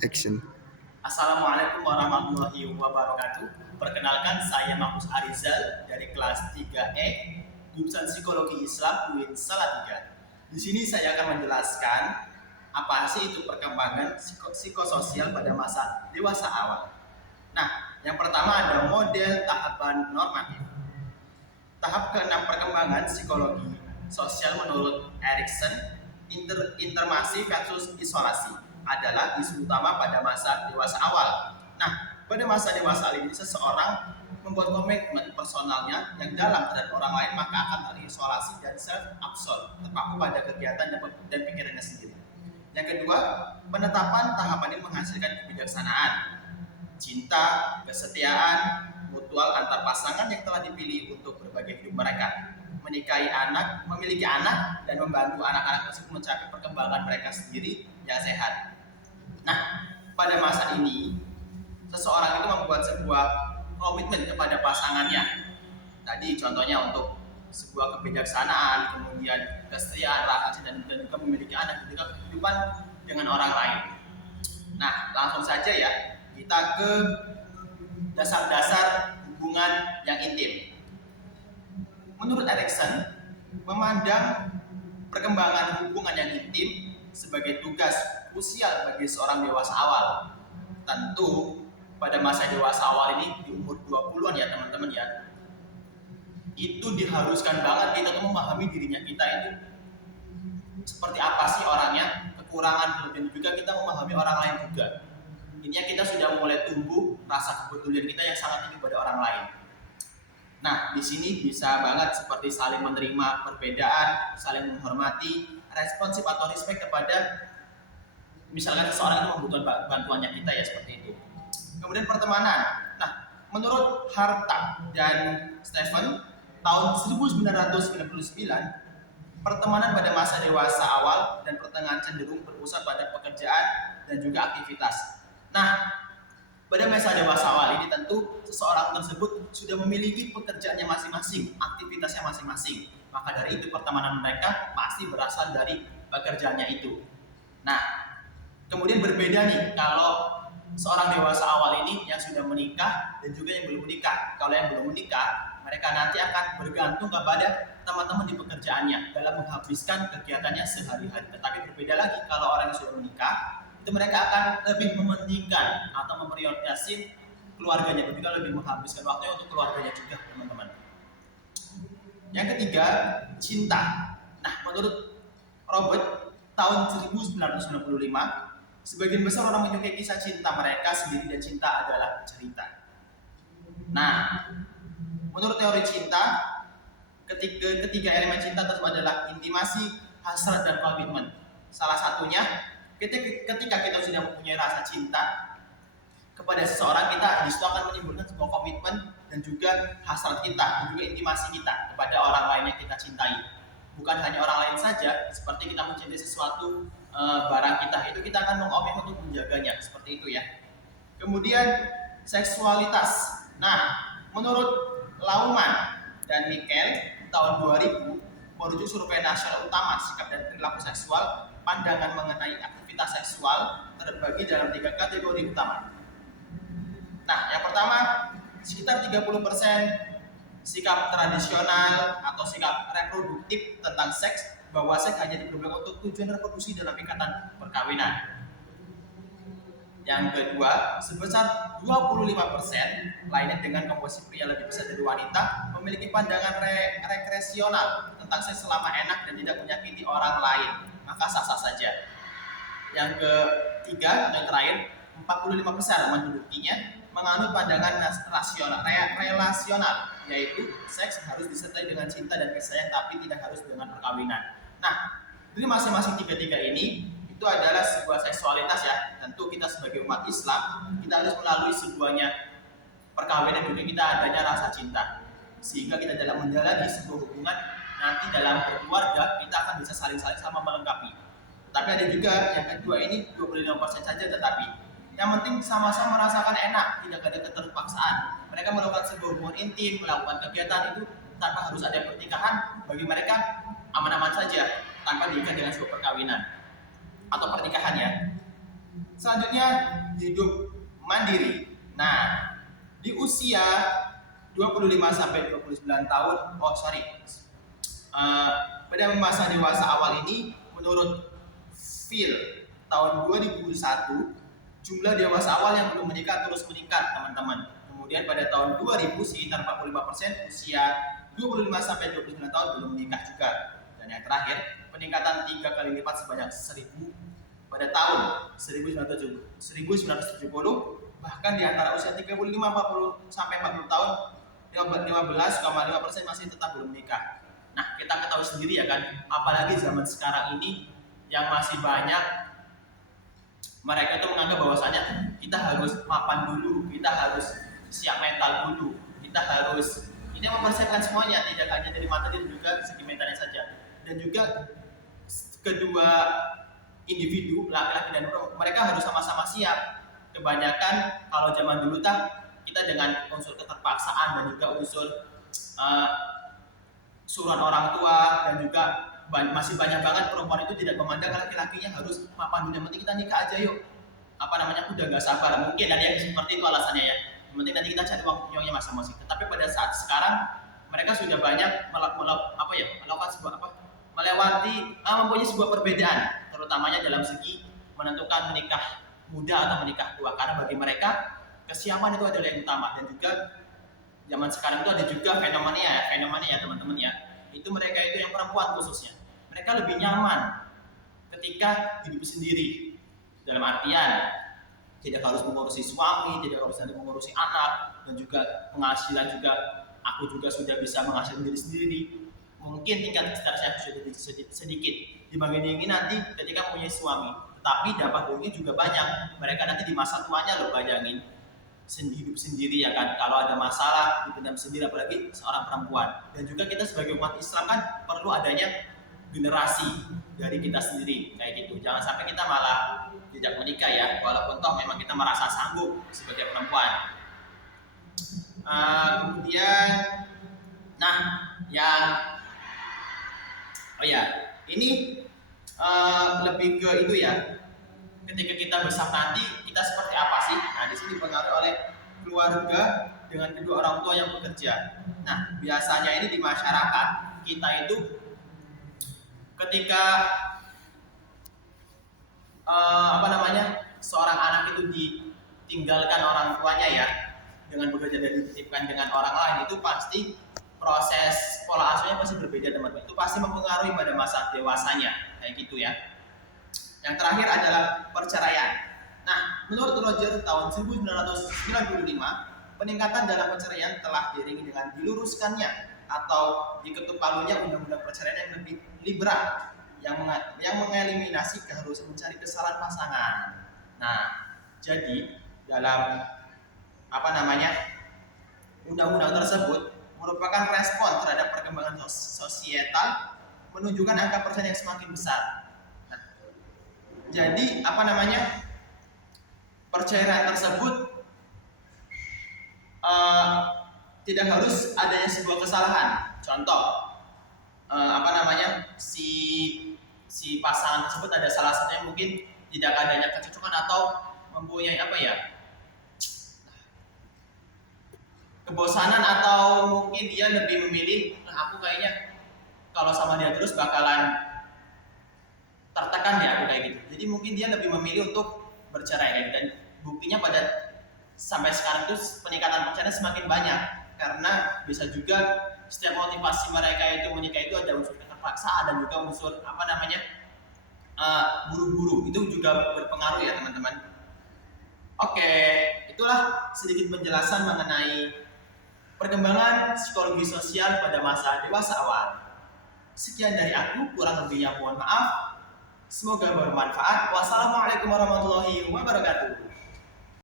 Action. Assalamualaikum warahmatullahi wabarakatuh. Perkenalkan, saya Mahfuz Arizal dari kelas 3E, jurusan Psikologi Islam UIN Salatiga. Di sini saya akan menjelaskan apa sih itu perkembangan psikososial pada masa dewasa awal. Nah, yang pertama ada model tahapan normatif. Tahap keenam perkembangan psikologi sosial menurut Erikson, intermasi versus isolasi adalah isu utama pada masa dewasa awal. Nah, pada masa dewasa awal ini seseorang membuat komitmen personalnya yang dalam terhadap orang lain, maka akan terisolasi dan self-absorbed, terpaku pada kegiatan dan pikirannya sendiri. Yang kedua, penetapan tahapan ini menghasilkan kebijaksanaan, cinta, kesetiaan, mutual antar pasangan yang telah dipilih untuk berbagi hidup mereka, menikahi anak, memiliki anak, dan membantu anak-anak tersebut mencapai perkembangan mereka sendiri yang sehat. Nah, pada masa ini, seseorang itu membuat sebuah komitmen kepada pasangannya. Tadi contohnya untuk sebuah kebijaksanaan, kemudian kesetiaan, rasa dan juga memiliki anak, dan juga kehidupan dengan orang lain. Nah, langsung saja ya, kita ke dasar-dasar hubungan yang intim. Menurut Erikson, memandang perkembangan hubungan yang intim sebagai tugas krusial bagi seorang dewasa awal. Tentu pada masa dewasa awal ini di umur 20-an ya teman-teman ya, itu diharuskan banget kita tuh memahami dirinya kita itu seperti apa sih orangnya, kekurangan, kelebihan, juga kita memahami orang lain juga. Intinya kita sudah mulai tumbuh rasa kepedulian kita yang sangat tinggi pada orang lain. Nah, di sini bisa banget seperti saling menerima perbedaan, saling menghormati, responsif atau respect kepada misalkan seseorang itu membutuhkan bantuannya kita ya, seperti itu. Kemudian pertemanan. Nah, menurut Hartag dan Stephen tahun 1999, pertemanan pada masa dewasa awal dan pertengahan cenderung berpusat pada pekerjaan dan juga aktivitas. Nah, pada masa dewasa awal ini tentu seseorang tersebut sudah memiliki pekerjaannya masing-masing, aktivitasnya masing-masing. Maka dari itu pertemanan mereka pasti berasal dari pekerjaannya itu. Nah, kemudian berbeda nih kalau seorang dewasa awal ini yang sudah menikah dan juga yang belum menikah. Kalau yang belum menikah, mereka nanti akan bergantung kepada teman-teman di pekerjaannya dalam menghabiskan kegiatannya sehari-hari. Tetapi berbeda lagi kalau orang yang sudah menikah, itu mereka akan lebih mementingkan atau memprioritaskan keluarganya, dan juga lebih menghabiskan waktu untuk keluarganya juga, teman-teman. Yang ketiga, cinta. Nah, menurut Robert tahun 1995, sebagian besar orang menyukai kisah cinta mereka sendiri dan cinta adalah cerita. Nah, menurut teori cinta, ketiga elemen cinta tersebut adalah intimasi, hasrat, dan komitmen. Salah satunya, ketika kita sudah mempunyai rasa cinta kepada seseorang, kita disitu akan menimbulkan sebuah komitmen dan juga hasrat kita, dan juga intimasi kita kepada orang lain yang kita cintai. Bukan hanya orang lain saja, seperti kita mencintai sesuatu barang kita, itu kita akan mengomitmen untuk menjaganya, seperti itu ya. Kemudian seksualitas. Nah, menurut Lauman dan Mikel tahun 2000, merujuk survei nasional utama sikap dan perilaku seksual, pandangan mengenai aktivitas seksual terbagi dalam 3 kategori utama. Nah, yang pertama, sekitar 30% sikap tradisional atau sikap reproduktif tentang seks, bahwa seks hanya diperbolehkan untuk tujuan reproduksi dalam ikatan perkawinan. Yang kedua, sebesar 25% lainnya dengan komposisi pria lebih besar dari wanita memiliki pandangan rekreasional tentang seks selama enak dan tidak menyakiti orang lain, maka sah-sah saja. Yang ketiga atau yang terakhir, 45% mendudukinya menganut pandangan relasional, yaitu seks harus disertai dengan cinta dan kasih sayang, tapi tidak harus dengan perkawinan. Nah, dari masing-masing tiga-tiga ini itu adalah sebuah seksualitas ya. Tentu kita sebagai umat Islam, kita harus melalui sebuahnya perkawinan, juga kita adanya rasa cinta, sehingga kita dalam menjalani sebuah hubungan nanti dalam berkeluarga kita akan bisa saling-saling sama melengkapi. Tapi ada juga yang kedua ini 25% saja, tetapi yang penting sama-sama merasakan enak, tidak ada keterpaksaan. Mereka melakukan sebuah hubungan intim, melakukan kegiatan itu tanpa harus ada pernikahan. Bagi mereka aman-aman saja tanpa diikat dengan sebuah perkawinan atau pernikahan ya. Selanjutnya, hidup mandiri. Nah, di usia 25 sampai 29 tahun, pada masa dewasa awal ini, menurut Phil tahun 2001, jumlah dewasa awal yang belum menikah terus meningkat, teman-teman. Kemudian pada tahun 2000 sekitar 45% usia 25 sampai 29 tahun belum menikah juga. Dan yang terakhir, peningkatan 3 kali lipat sebanyak 1000 pada tahun 1970, bahkan di antara usia 35 40 sampai 40 tahun 15,5% masih tetap belum menikah. Nah, kita ketahui sendiri ya kan, apalagi zaman sekarang ini yang masih banyak mereka itu menganggap bahwasanya kita harus mapan dulu, kita harus siap mental dulu, kita harus ini mempersiapkan semuanya, tidak hanya dari materi dan juga segi mentalnya saja. Dan juga kedua individu, laki-laki dan perempuan, mereka harus sama-sama siap. Kebanyakan kalau zaman dulu kita dengan unsur keterpaksaan dan juga unsur suruhan orang tua, dan juga masih banyak banget perempuan itu tidak memandang laki-lakinya harus mapan dulu, yang penting kita nikah aja yuk. Aku udah gak sabar, mungkin ada yang seperti itu alasannya ya. Yang penting nanti kita cari uangnya masing-masing. Tetapi pada saat sekarang mereka sudah banyak melakukan sebuah mempunyai sebuah perbedaan, terutamanya dalam segi menentukan menikah muda atau menikah tua, karena bagi mereka kesiapan itu adalah yang utama. Dan juga zaman sekarang itu ada juga fenomena ya teman-teman ya, itu mereka itu yang perempuan khususnya, mereka lebih nyaman ketika hidup sendiri, dalam artian tidak harus mengurusi suami, tidak harus mengurusi anak, dan juga penghasilan juga aku juga sudah bisa menghasilkan diri sendiri. Mungkin tingkat saya sudah sedikit dibanding ini nanti ketika punya suami, tetapi dampak buruknya juga banyak. Mereka nanti di masa tuanya bayangin hidup sendiri ya kan, kalau ada masalah dipendam sendiri, apalagi seorang perempuan. Dan juga kita sebagai umat Islam kan perlu adanya generasi dari kita sendiri kayak gitu. Jangan sampai kita malah tidak menikah ya, walaupun toh memang kita merasa sanggup sebagai perempuan. Kemudian ini lebih ke itu ya, ketika kita besar nanti kita seperti apa sih? Nah, di sini dipengaruhi oleh keluarga dengan kedua orang tua yang bekerja. Nah, biasanya ini di masyarakat kita itu ketika seorang anak itu ditinggalkan orang tuanya ya, dengan bekerja dan dititipkan dengan orang lain, itu pasti proses pola asuhnya pasti berbeda teman-teman. Itu pasti mempengaruhi pada masa dewasanya kayak gitu ya. Yang terakhir adalah perceraian. Nah, menurut Roger tahun 1995, peningkatan dalam perceraian telah diiringi dengan diluruskannya atau diketuk palunya undang-undang perceraian yang lebih liberal, yang mengeliminasi keharusan mencari kesalahan pasangan. Nah, jadi dalam undang-undang tersebut merupakan respon terhadap perkembangan sosial, menunjukkan angka perceraian yang semakin besar. Nah, jadi perceraian tersebut tidak harus adanya sebuah kesalahan. Contoh, si pasangan tersebut ada salah satunya mungkin tidak adanya kecocokan atau mempunyai kebosanan, atau mungkin dia lebih memilih aku kayaknya kalau sama dia terus bakalan tertekan ya aku kayak gitu. Jadi mungkin dia lebih memilih untuk bercerai, dan buktinya pada sampai sekarang itu peningkatan perceraian semakin banyak, karena bisa juga setiap motivasi mereka itu menikah itu ada unsur keterpaksaan dan juga unsur buru-buru, itu juga berpengaruh ya teman-teman. Oke, itulah sedikit penjelasan mengenai perkembangan psikologi sosial pada masa dewasa awal. Sekian dari aku, kurang lebihnya mohon maaf. Semoga bermanfaat. Wassalamualaikum warahmatullahi wabarakatuh.